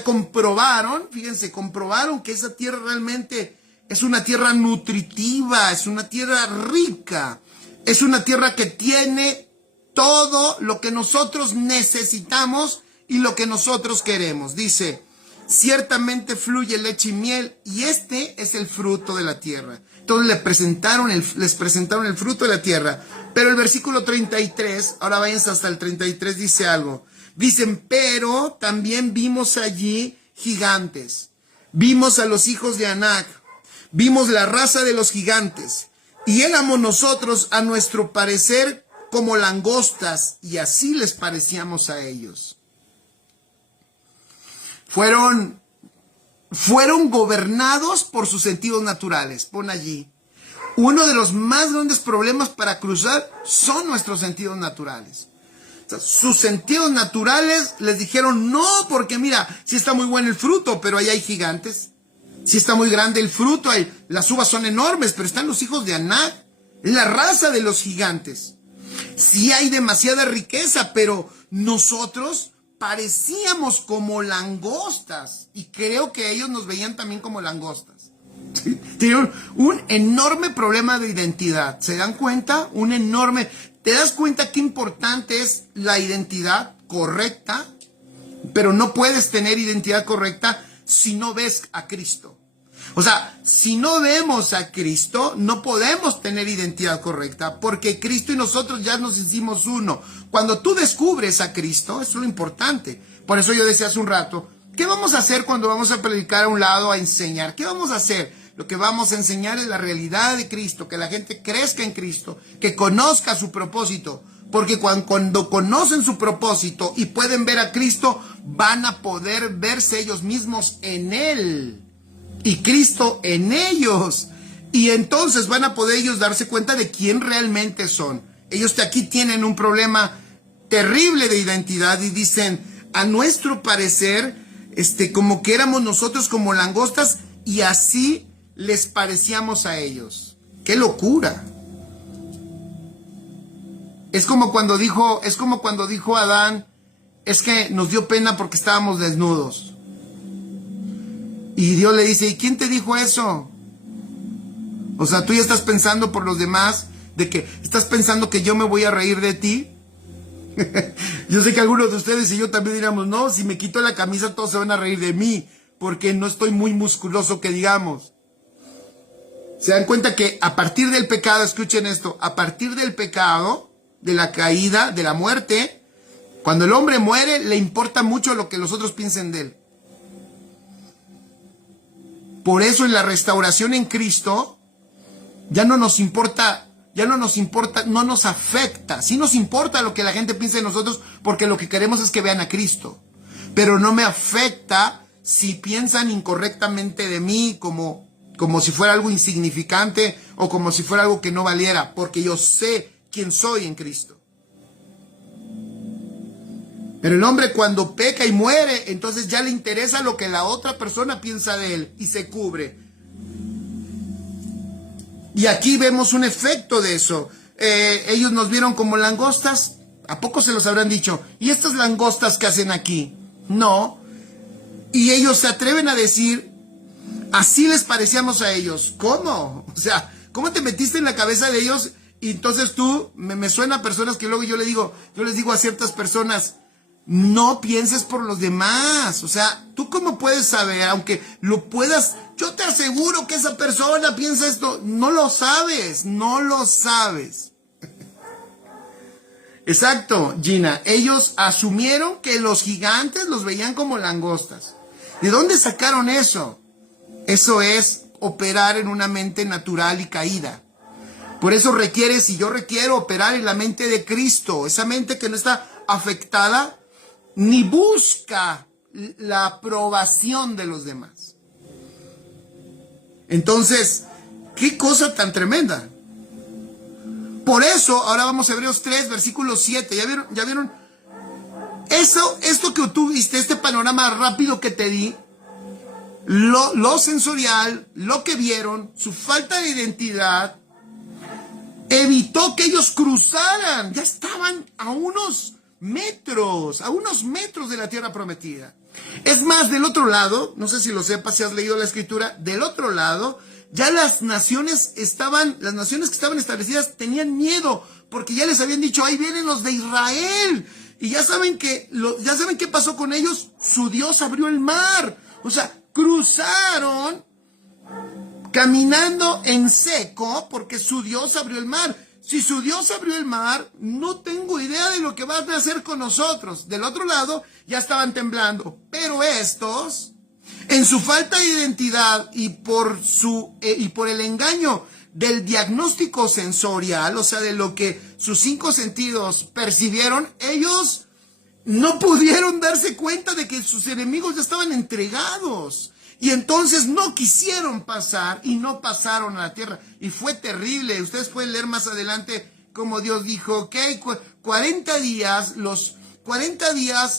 comprobaron, fíjense, comprobaron que esa tierra realmente es una tierra nutritiva, es una tierra rica, es una tierra que tiene todo lo que nosotros necesitamos y lo que nosotros queremos. Dice, ciertamente fluye leche y miel, y este es el fruto de la tierra. Entonces les presentaron el fruto de la tierra. Pero el versículo 33, ahora váyanse hasta el 33, dice algo. Dicen, pero también vimos allí gigantes. Vimos a los hijos de Anac. Vimos la raza de los gigantes. Y éramos nosotros, a nuestro parecer, como langostas, y así les parecíamos a ellos. Fueron gobernados por sus sentidos naturales. Pon allí. Uno de los más grandes problemas para cruzar son nuestros sentidos naturales. O sea, sus sentidos naturales les dijeron no, porque mira, sí está muy bueno el fruto, pero ahí hay gigantes. Sí está muy grande el fruto, las uvas son enormes, pero están los hijos de Anac, la raza de los gigantes. Sí hay demasiada riqueza, pero nosotros parecíamos como langostas, y creo que ellos nos veían también como langostas. Tiene un enorme problema de identidad. ¿Se dan cuenta? Un enorme... ¿Te das cuenta qué importante es la identidad correcta? Pero no puedes tener identidad correcta si no ves a Cristo. O sea, si no vemos a Cristo, no podemos tener identidad correcta, porque Cristo y nosotros ya nos hicimos uno. Cuando tú descubres a Cristo, eso es lo importante. Por eso yo decía hace un rato, ¿qué vamos a hacer cuando vamos a predicar a un lado, a enseñar? ¿Qué vamos a hacer? Lo que vamos a enseñar es la realidad de Cristo, que la gente crezca en Cristo, que conozca su propósito. Porque cuando conocen su propósito y pueden ver a Cristo, van a poder verse ellos mismos en Él y Cristo en ellos. Y entonces van a poder ellos darse cuenta de quién realmente son. Ellos aquí tienen un problema terrible de identidad y dicen, a nuestro parecer, como que éramos nosotros como langostas y así les parecíamos a ellos. ¡Qué locura! Es como cuando dijo Adán, es que nos dio pena porque estábamos desnudos. Y Dios le dice, ¿y quién te dijo eso? O sea, tú ya estás pensando por los demás, de que estás pensando que yo me voy a reír de ti. Yo sé que algunos de ustedes y yo también diríamos, no, si me quito la camisa todos se van a reír de mí, porque no estoy muy musculoso que digamos. Se dan cuenta que a partir del pecado, escuchen esto, a partir del pecado, de la caída, de la muerte, cuando el hombre muere, le importa mucho lo que los otros piensen de él. Por eso en la restauración en Cristo, ya no nos importa, no nos afecta. Sí nos importa lo que la gente piense de nosotros, porque lo que queremos es que vean a Cristo. Pero no me afecta si piensan incorrectamente de mí, como si fuera algo insignificante o como si fuera algo que no valiera, porque yo sé quién soy en Cristo. Pero el hombre cuando peca y muere, entonces ya le interesa lo que la otra persona piensa de él y se cubre. Y aquí vemos un efecto de eso. Ellos nos vieron como langostas. ¿A poco se los habrán dicho? ¿Y estas langostas qué hacen aquí? No. Y ellos se atreven a decir, así les parecíamos a ellos. ¿Cómo? O sea, ¿cómo te metiste en la cabeza de ellos? Y entonces tú, me suena a personas que luego yo les digo a ciertas personas, no pienses por los demás. O sea, ¿tú cómo puedes saber? Aunque lo puedas, yo te aseguro que esa persona piensa esto. No lo sabes, no lo sabes. Exacto, Gina. Ellos asumieron que los gigantes los veían como langostas. ¿De dónde sacaron eso? Eso es operar en una mente natural y caída. Por eso si yo requiero operar en la mente de Cristo, esa mente que no está afectada ni busca la aprobación de los demás. Entonces, qué cosa tan tremenda. Por eso, ahora vamos a Hebreos 3, versículo 7. ¿Ya vieron? Esto que tú viste, este panorama rápido que te di, lo sensorial, lo que vieron, su falta de identidad, evitó que ellos cruzaran. Ya estaban a unos metros de la tierra prometida. Es más, del otro lado, no sé si lo sepas, si has leído la escritura, del otro lado, ya las naciones que estaban establecidas tenían miedo, porque ya les habían dicho, ahí vienen los de Israel. Y ya saben qué pasó con ellos. Su Dios abrió el mar. O sea, cruzaron caminando en seco porque su Dios abrió el mar. Si su Dios abrió el mar, no tengo idea de lo que van a hacer con nosotros. Del otro lado, ya estaban temblando. Pero estos, en su falta de identidad y por el engaño del diagnóstico sensorial, o sea, de lo que sus 5 sentidos percibieron, ellos no pudieron darse cuenta de que sus enemigos ya estaban entregados. Y entonces no quisieron pasar y no pasaron a la tierra. Y fue terrible. Ustedes pueden leer más adelante cómo Dios dijo, ok, 40 días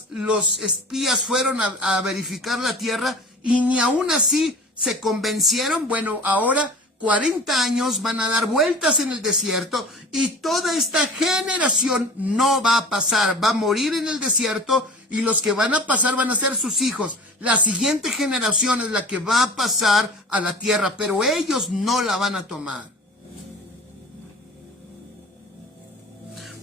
los espías fueron a verificar la tierra y ni aún así se convencieron. Bueno, ahora 40 años van a dar vueltas en el desierto y toda esta generación no va a pasar, va a morir en el desierto y los que van a pasar van a ser sus hijos. La siguiente generación es la que va a pasar a la tierra, pero ellos no la van a tomar.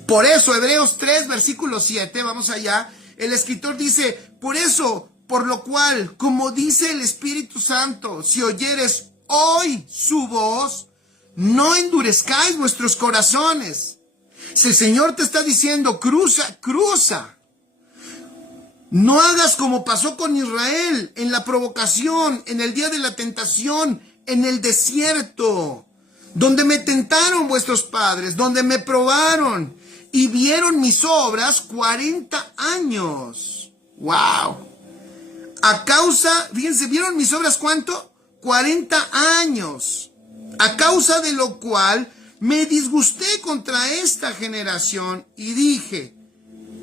Por eso, Hebreos 3, versículo 7, vamos allá, el escritor dice, por eso, por lo cual, como dice el Espíritu Santo, si oyeres hoy su voz, no endurezcáis vuestros corazones. Si el Señor te está diciendo, cruza, cruza. No hagas como pasó con Israel en la provocación, en el día de la tentación, en el desierto, donde me tentaron vuestros padres, donde me probaron y vieron mis obras 40 años. ¡Wow! A causa, fíjense, ¿vieron mis obras cuánto? 40 años. A causa de lo cual me disgusté contra esta generación y dije,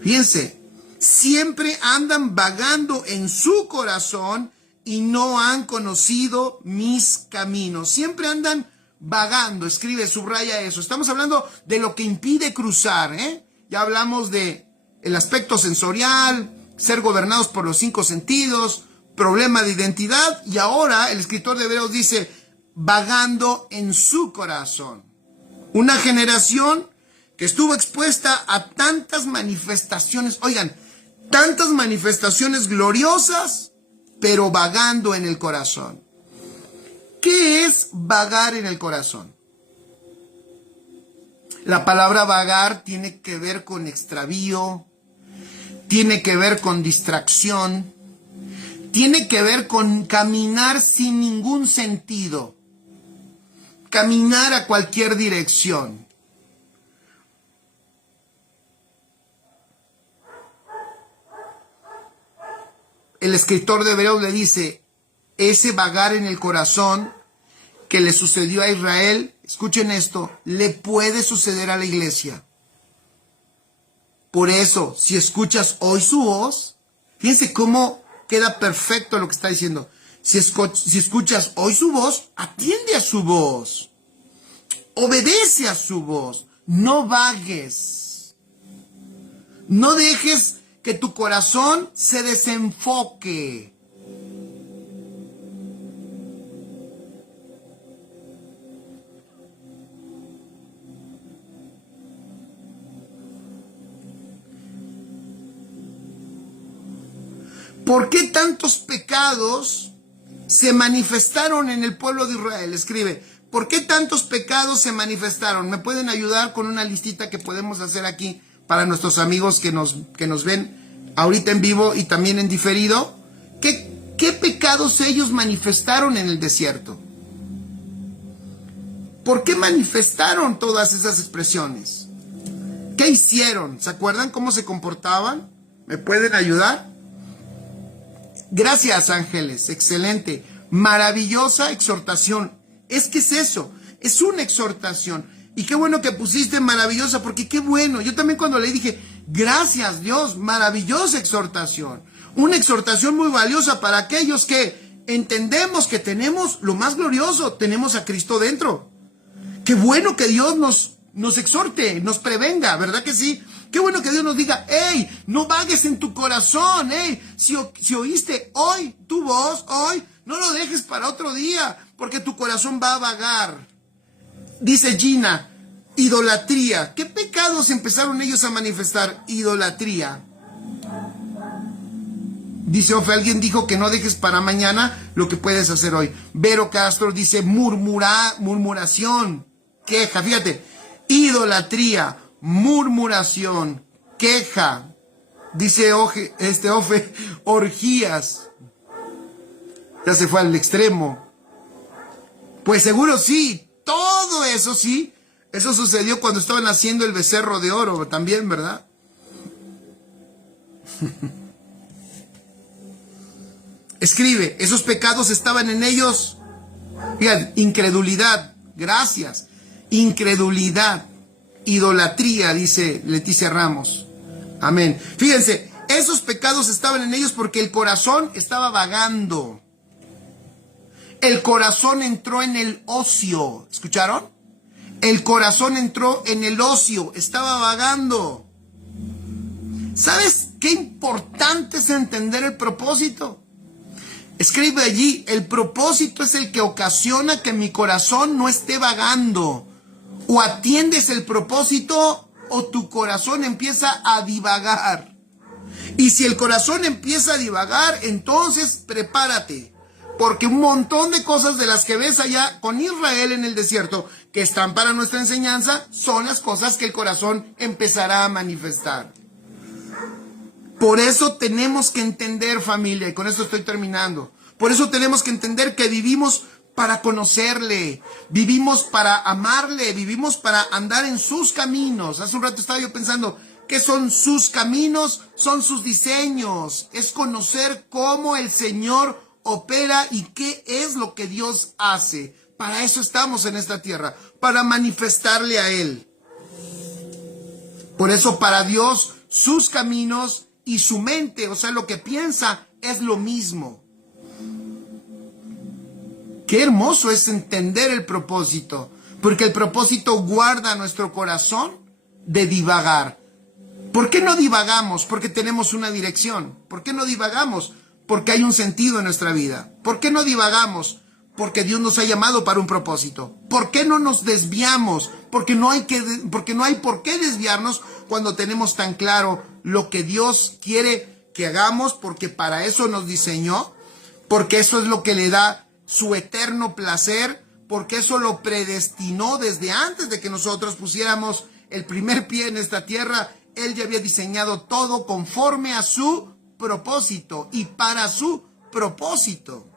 fíjense, siempre andan vagando en su corazón y no han conocido mis caminos. Siempre andan vagando, escribe, subraya eso. Estamos hablando de lo que impide cruzar, ¿eh? Ya hablamos de el aspecto sensorial, ser gobernados por los 5 sentidos, problema de identidad, y ahora el escritor de Hebreos dice, vagando en su corazón. Una generación que estuvo expuesta a tantas manifestaciones, oigan, tantas manifestaciones gloriosas, pero vagando en el corazón. ¿Qué es vagar en el corazón? La palabra vagar tiene que ver con extravío, tiene que ver con distracción, tiene que ver con caminar sin ningún sentido, caminar a cualquier dirección. El escritor de Hebreos le dice, ese vagar en el corazón que le sucedió a Israel, escuchen esto, le puede suceder a la iglesia. Por eso, si escuchas hoy su voz, fíjense cómo queda perfecto lo que está diciendo. Si escuchas hoy su voz, atiende a su voz. Obedece a su voz. No vagues. No dejes que tu corazón se desenfoque. ¿Por qué tantos pecados se manifestaron en el pueblo de Israel? Escribe, ¿por qué tantos pecados se manifestaron? ¿Me pueden ayudar con una listita que podemos hacer aquí para nuestros amigos que nos ven ahorita en vivo y también en diferido? ¿Qué pecados ellos manifestaron en el desierto? ¿Por qué manifestaron todas esas expresiones? ¿Qué hicieron? ¿Se acuerdan cómo se comportaban? ¿Me pueden ayudar? Gracias, ángeles, excelente, maravillosa exhortación. Es que es eso, es una exhortación. Y qué bueno que pusiste maravillosa, porque qué bueno. Yo también cuando leí dije, gracias Dios, maravillosa exhortación. Una exhortación muy valiosa para aquellos que entendemos que tenemos lo más glorioso, tenemos a Cristo dentro. Qué bueno que Dios nos exhorte, nos prevenga, ¿verdad que sí? Qué bueno que Dios nos diga, hey, no vagues en tu corazón, hey, si oíste hoy tu voz, hoy, no lo dejes para otro día, porque tu corazón va a vagar. Dice Gina, idolatría. ¿Qué pecados empezaron ellos a manifestar? Idolatría. Dice Ofe, alguien dijo que no dejes para mañana lo que puedes hacer hoy. Vero Castro dice murmuración, queja, fíjate, idolatría, murmuración, queja, dice Ofe, orgías. Ya se fue al extremo. Pues seguro sí, todo eso sí. Eso sucedió cuando estaban haciendo el becerro de oro también, ¿verdad? Escribe, esos pecados estaban en ellos. Fíjate, incredulidad, gracias. Incredulidad, idolatría, dice Leticia Ramos. Amén. Fíjense, esos pecados estaban en ellos porque el corazón estaba vagando. El corazón entró en el ocio. ¿Escucharon? El corazón entró en el ocio. Estaba vagando. ¿Sabes qué importante es entender el propósito? Escribe allí, el propósito es el que ocasiona que mi corazón no esté vagando. O atiendes el propósito o tu corazón empieza a divagar. Y si el corazón empieza a divagar, entonces prepárate. Porque un montón de cosas de las que ves allá con Israel en el desierto, que están para nuestra enseñanza, son las cosas que el corazón empezará a manifestar. Por eso tenemos que entender, familia, y con esto estoy terminando. Por eso tenemos que entender que vivimos para conocerle, vivimos para amarle, vivimos para andar en sus caminos. Hace un rato estaba yo pensando, ¿qué son sus caminos? Son sus diseños. Es conocer cómo el Señor opera y qué es lo que Dios hace. Para eso estamos en esta tierra, para manifestarle a Él. Por eso para Dios sus caminos y su mente, o sea, lo que piensa, es lo mismo. Qué hermoso es entender el propósito, porque el propósito guarda nuestro corazón de divagar. ¿Por qué no divagamos? Porque tenemos una dirección. ¿Por qué no divagamos? Porque hay un sentido en nuestra vida. ¿Por qué no divagamos? Porque Dios nos ha llamado para un propósito. ¿Por qué no nos desviamos? Porque no hay por qué desviarnos cuando tenemos tan claro lo que Dios quiere que hagamos, porque para eso nos diseñó, porque eso es lo que le da su eterno placer, porque eso lo predestinó desde antes de que nosotros pusiéramos el primer pie en esta tierra. Él ya había diseñado todo conforme a su propósito y para su propósito.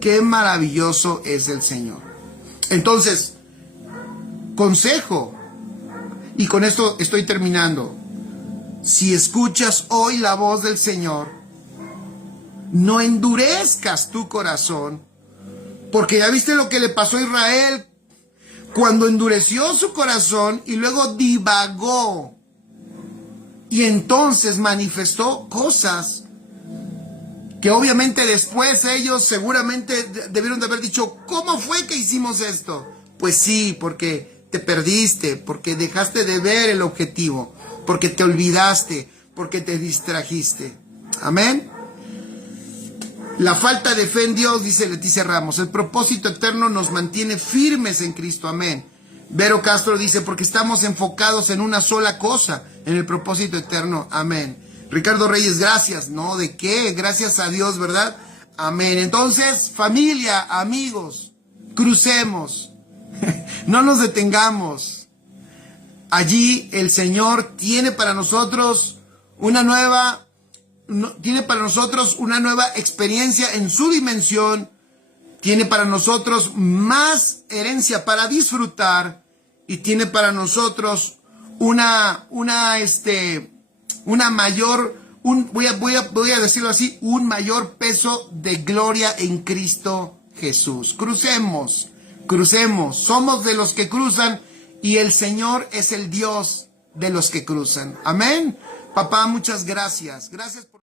Qué maravilloso es el Señor. Entonces, consejo, y con esto estoy terminando. Si escuchas hoy la voz del Señor, no endurezcas tu corazón, porque ya viste lo que le pasó a Israel cuando endureció su corazón y luego divagó. Y entonces manifestó cosas que obviamente después ellos seguramente debieron de haber dicho, ¿cómo fue que hicimos esto? Pues sí, porque te perdiste, porque dejaste de ver el objetivo, porque te olvidaste, porque te distrajiste. Amén. La falta de fe en Dios, dice Leticia Ramos, el propósito eterno nos mantiene firmes en Cristo. Amén. Vero Castro dice, porque estamos enfocados en una sola cosa, en el propósito eterno. Amén. Ricardo Reyes, gracias. No, ¿de qué? Gracias a Dios, ¿verdad? Amén. Entonces, familia, amigos, crucemos. No nos detengamos. Allí el Señor tiene para nosotros una nueva experiencia en su dimensión. Tiene para nosotros más herencia para disfrutar y tiene para nosotros voy a decirlo así, un mayor peso de gloria en Cristo Jesús. Crucemos, somos de los que cruzan y el Señor es el Dios de los que cruzan. Amén. Papá, muchas gracias. Gracias por